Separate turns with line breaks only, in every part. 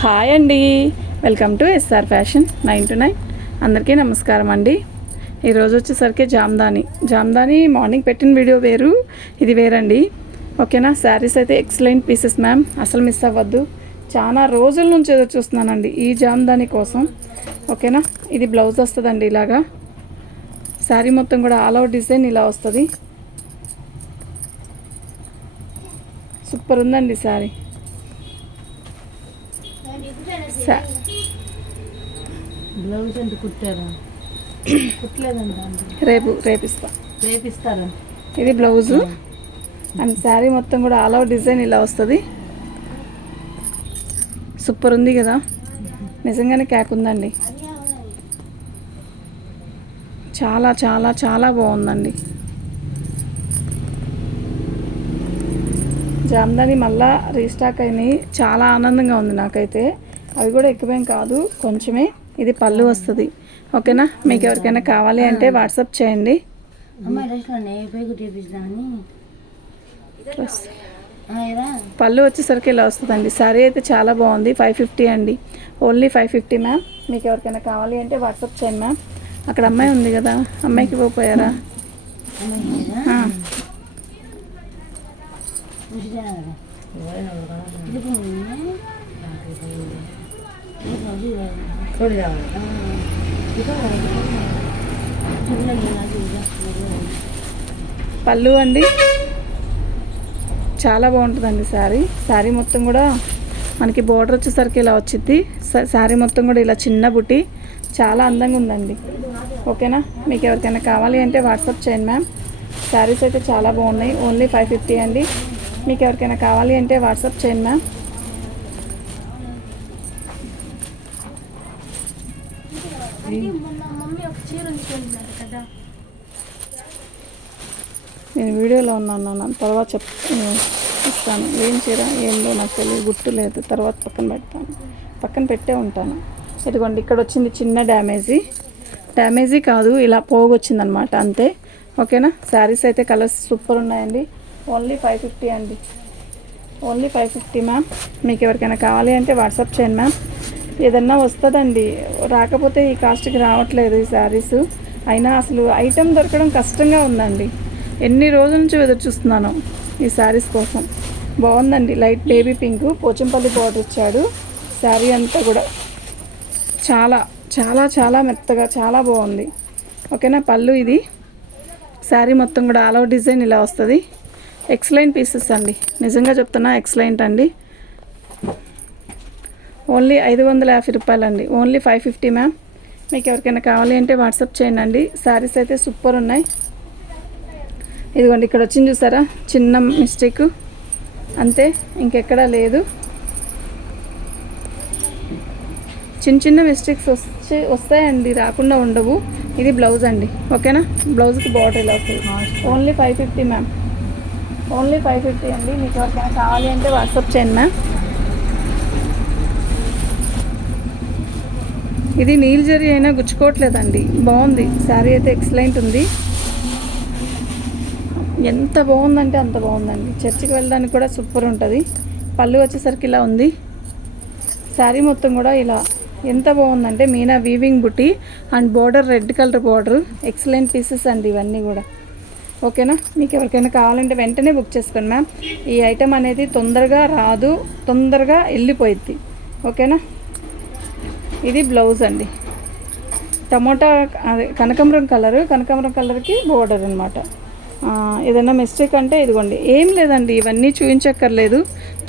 Hi అండి. Welcome to SR fashion nine to nine. అందరికీ నమస్కారం అండి. ఈరోజు వచ్చేసరికి జామ్దాని. జామ్దాని మార్నింగ్ పెట్టిన వీడియో వేరు ఇది వేరండి. ఓకేనా? శారీస్ అయితే ఎక్సలెంట్ పీసెస్ మ్యామ్. అసలు మిస్ అవ్వద్దు. చాలా రోజుల నుంచి ఏదో చూస్తున్నానండి ఈ జామ్దాని కోసం. ఓకేనా? ఇది బ్లౌజ్ వస్తుందండి ఇలాగా. శారీ మొత్తం కూడా ఆల్ అవుట్ డిజైన్ ఇలా వస్తుంది. సూపర్ ఉందండి శారీ.
బ్లౌజ్ ఎంత కుట్టారా? కుట్టలేదంట అండి
రేపు రేపిస్తా
రేపిస్తారా
ఇది బ్లౌజు. అండ్ శారీ మొత్తం కూడా ఆల్ అవుట్ డిజైన్ ఇలా వస్తుంది. సూపర్ ఉంది కదా. నిజంగానే క్యాక్ ఉందండి. చాలా చాలా చాలా బాగుందండి. జామ్దాని మళ్ళా రీస్టాక్ అయినాయి. చాలా ఆనందంగా ఉంది నాకైతే. అవి కూడా ఎక్కువేం కాదు కొంచెమే. ఇది పళ్ళు వస్తుంది. ఓకేనా? మీకు ఎవరికైనా కావాలి అంటే వాట్సాప్ చేయండి. పళ్ళు వచ్చేసరికి ఇలా వస్తుందండి. శారీ అయితే చాలా బాగుంది. ఫైవ్ ఫిఫ్టీ అండి. Only five fifty ma'am. మీకు ఎవరికైనా కావాలి అంటే వాట్సాప్ చేయండి మ్యామ్. అక్కడ అమ్మాయి ఉంది కదా. అమ్మాయికి ఇవ్వకపోయారా
అమ్మాయి
ఆ,
ముసిదానా కదా ఇది పోయింది ఇది బ్లౌజ్ ఇది
పళ్ళు అండి. చాలా బాగుంటుందండి శారీ. శారీ మొత్తం కూడా మనకి బోర్డర్ వచ్చేసరికి ఇలా వచ్చింది శారీ మొత్తం కూడా ఇలా చిన్న బుట్టి చాలా అందంగా ఉందండి. ఓకేనా? మీకు ఎవరికైనా కావాలి అంటే వాట్సాప్ చేయండి మ్యామ్. శారీస్ అయితే చాలా బాగున్నాయి. ఓన్లీ ఫైవ్ ఫిఫ్టీ అండి. మీకు ఎవరికైనా కావాలి అంటే వాట్సాప్ చేయండి మ్యామ్ నేను వీడియోలో ఉన్నాను నాన్న. తర్వాత చెప్ ఇస్తాను. ఏం చీర ఏందో నాకు తెలియదు గుర్తు లేదు. తర్వాత పక్కన పెడతాను. పక్కన పెట్టే ఉంటాను. ఇదిగోండి ఇక్కడ వచ్చింది చిన్న డ్యామేజీ. డ్యామేజీ కాదు ఇలా పోగొచ్చిందనమాట అంతే. ఓకేనా? శారీస్ అయితే కలర్స్ సూపర్ ఉన్నాయండి. ఓన్లీ ఫైవ్ ఫిఫ్టీ అండి. Only five fifty ma'am. మీకు ఎవరికైనా కావాలి అంటే వాట్సాప్ చేయండి మ్యామ్. ఏదన్నా వస్తుందండి. రాకపోతే ఈ కాస్ట్కి రావట్లేదు ఈ శారీస్. అయినా అసలు ఐటెం దొరకడం కష్టంగా ఉందండి. ఎన్ని రోజుల నుంచి ఎదురు చూస్తున్నాను ఈ శారీస్ కోసం. బాగుందండి. Light baby pink Pochampally border ఇచ్చాడు. శారీ అంతా కూడా చాలా చాలా చాలా మెత్తగా చాలా బాగుంది. ఓకేనా పళ్ళు ఇది? శారీ మొత్తం కూడా ఆల్ అవుట్ డిజైన్ ఇలా వస్తుంది. ఎక్సలెంట్ పీసెస్ అండి. నిజంగా చెప్తున్నా ఎక్సలెంట్ అండి. ఓన్లీ ఐదు వందల యాభై రూపాయలండి. ఓన్లీ ఫైవ్ ఫిఫ్టీ మ్యామ్ మీకు ఎవరికైనా కావాలి అంటే వాట్సాప్ చేయండి అండి. శారీస్ అయితే సూపర్ ఉన్నాయి. ఇదిగోండి ఇక్కడ వచ్చింది చూసారా? చిన్న మిస్టేక్ అంతే ఇంకెక్కడా లేదు. చిన్న చిన్న మిస్టేక్స్ వచ్చే వస్తాయండి రాకుండా ఉండవు. ఇది బ్లౌజ్ అండి. ఓకేనా బ్లౌజ్కి బార్డర్ ఇలా వస్తుంది only five fifty ma'am only five fifty అండి. మీకు ఎవరికైనా కావాలి అంటే వాట్సాప్ చేయండి మ్యామ్. ఇది నీల్ జరీ అయినా గుచ్చుకోవట్లేదండి. బాగుంది. శారీ అయితే ఎక్సలెంట్ ఉంది. ఎంత బాగుందంటే అంత బాగుందండి. చర్చికి వెళ్ళడానికి కూడా సూపర్ ఉంటుంది. పళ్ళు వచ్చేసరికి ఇలా ఉంది. శారీ మొత్తం కూడా ఇలా ఎంత బాగుందంటే మీనా వీవింగ్ బుట్టి and border red colour border. Excellent pieces అండి ఇవన్నీ కూడా. ఓకేనా? మీకు ఎవరికైనా కావాలంటే వెంటనే బుక్ చేసుకోండి మ్యామ్. ఈ ఐటెం అనేది తొందరగా రాదు తొందరగా వెళ్ళిపోయిద్ది. ఓకేనా? ఇది బ్లౌజ్ అండి. టమోటా అదే కనకాంబరం కలర్ కనకాంబరం కలర్కి బోర్డర్ అనమాట ఏదైనా మిస్టేక్ అంటే ఇదిగోండి. ఏం లేదండి ఇవన్నీ చూపించక్కర్లేదు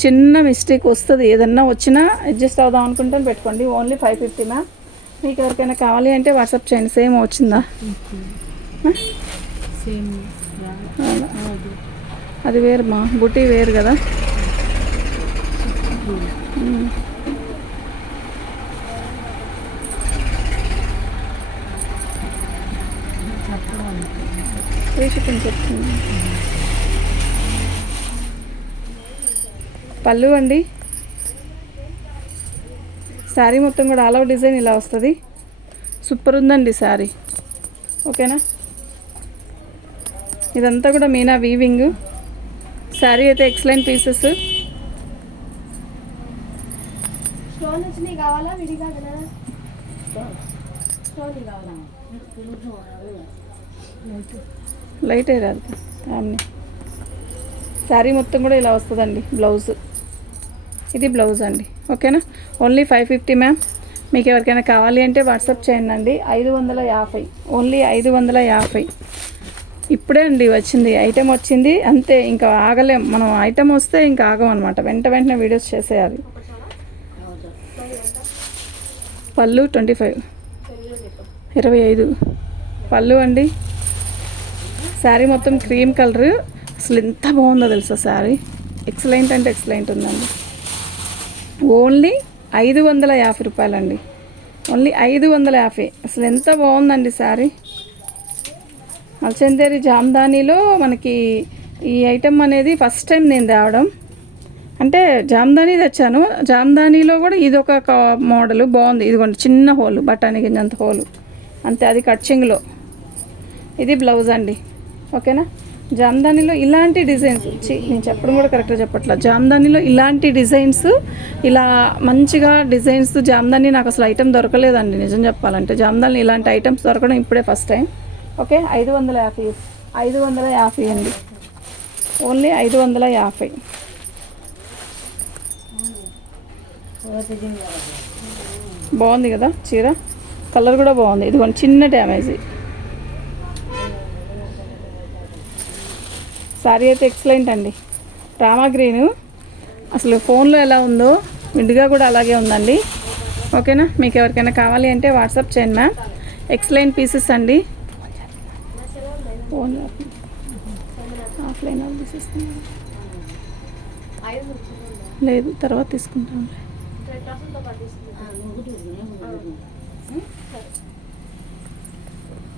చిన్న మిస్టేక్ వస్తుంది. ఏదన్నా వచ్చినా అడ్జస్ట్ అవుదాం అనుకుంటే పెట్టుకోండి. Only five fifty ma'am. మీకు ఎవరికైనా కావాలి అంటే వాట్సాప్ చేయండి. సేమ్ వచ్చిందా?
సేమ్
అది వేరుమా బుట్టి వేరు కదా. చెప్తుంది పళ్ళు అండి. శారీ మొత్తం కూడా ఆల్ అవుట్ డిజైన్ ఇలా వస్తుంది. సూపర్ ఉందండి శారీ. ఓకేనా? ఇదంతా కూడా మీనా వీవింగ్ శారీ అయితే ఎక్సలెంట్ పీసెస్ లైట్ రాదు. అన్నీ శారీ మొత్తం కూడా ఇలా వస్తుందండి బ్లౌజ్ ఇది బ్లౌజ్ అండి. ఓకేనా ఓన్లీ ఫైవ్ ఫిఫ్టీ మ్యామ్ మీకు ఎవరికైనా కావాలి అంటే వాట్సాప్ చేయండి అండి. ఐదు వందల యాభై. ఓన్లీ ఐదు వందల యాభై. ఇప్పుడే అండి వచ్చింది. ఐటెం వచ్చింది. అంతే ఇంకా ఆగలేం. మనం ఐటెం వస్తే ఇంకా ఆగం అనమాట వెంట వెంటనే వీడియోస్ చేసేయాలి. పళ్ళు ట్వంటీ ఫైవ్. ఇరవై ఐదు. పళ్ళు అండి. శారీ మొత్తం క్రీమ్ కలర్. అసలు ఎంత బాగుందో తెలుసా శారీ? ఎక్సలెంట్ అంటే ఎక్సలెంట్ ఉందండి. ఓన్లీ ఐదు వందల యాభై రూపాయలండి. ఓన్లీ ఐదు వందల యాభై. అసలు ఎంత బాగుందండి శారీ? అలచందేరి జామ్దానీలో మనకి ఈ ఐటెం అనేది ఫస్ట్ టైం నేను తేవడం అంటే జామ్దానీ తెచ్చాను. జామ్దానీలో కూడా ఇది ఒక మోడల్ బాగుంది. ఇదిగోండి చిన్న హోలు బఠానీ గింజంత హోలు. అంతే అది కట్చింగ్లో ఇది బ్లౌజ్ అండి. ఓకేనా? జామ్దానీలో ఇలాంటి డిజైన్స్ వచ్చి నేను చెప్పడం కూడా కరెక్ట్గా చెప్పట్లా. జామ్దానీలో ఇలాంటి డిజైన్స్ ఇలా మంచిగా డిజైన్స్ జామ్దానీ నాకు అసలు ఐటెం దొరకలేదండి. నిజం చెప్పాలంటే జామ్దానీ ఇలాంటి ఐటమ్స్ దొరకడం ఇప్పుడే ఫస్ట్ టైం. ఓకే? ఐదు వందల యాభై. ఐదు వందల యాభై అండి. ఓన్లీ ఐదు వందల యాభై. బాగుంది కదా చీర? కలర్ కూడా బాగుంది. ఇది చిన్న డ్యామేజ్. శారీ అయితే ఎక్సలెంట్ అండి. రామా గ్రీన్. అసలు ఫోన్లో ఎలా ఉందో విడిగా కూడా అలాగే ఉందండి. ఓకేనా? మీకు ఎవరికైనా కావాలి అంటే వాట్సాప్ చేయండి మ్యామ్. ఎక్సలెంట్ పీసెస్ అండి. ఫోన్ ఆఫ్లైన్ తీసేస్తున్నాను లేదు తర్వాత తీసుకుంటాం